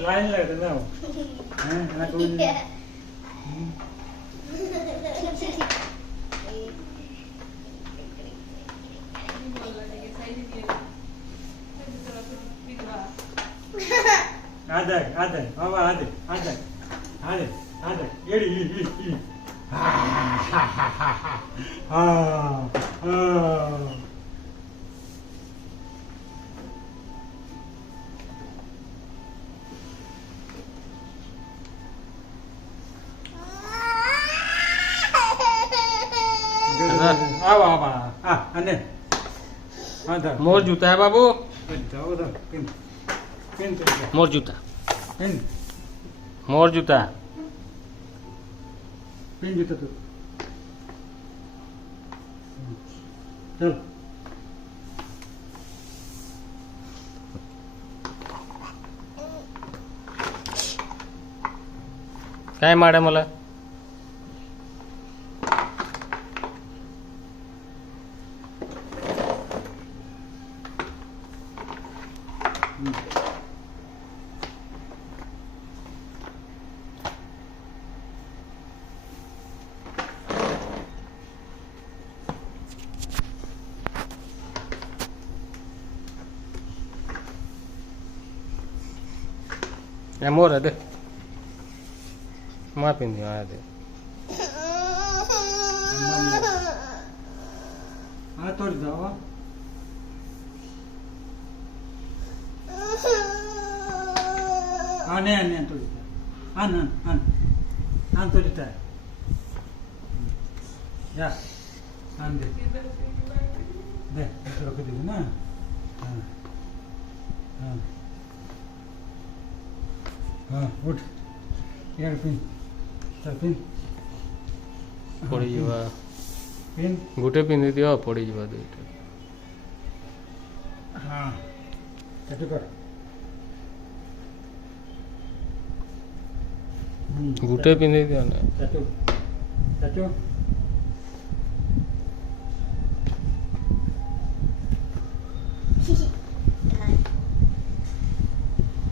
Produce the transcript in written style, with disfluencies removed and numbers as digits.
line लग रहा है हैं ना कोई आधा अब आधा येड़ी मोर जूता है बाबू जाओ पिन पिन मोर जूता पिन मोर जूता पिन जूता तो चल काय मारे मला या मोर है दे माँ पिंदी आया दे हाँ तोड़ जाओ हाँ नहीं तोड़ हाँ तोड़ता है या हाँ दे रख दीजिए ना हाँ हाँ हाँ उठ यार पिन चल पिन पड़ी जीवा पिन गुटे पिंदी दियो पड़ी जीवा दुईटा हाँ चटू कर गुटे पिंदी दियो ना चटू चटू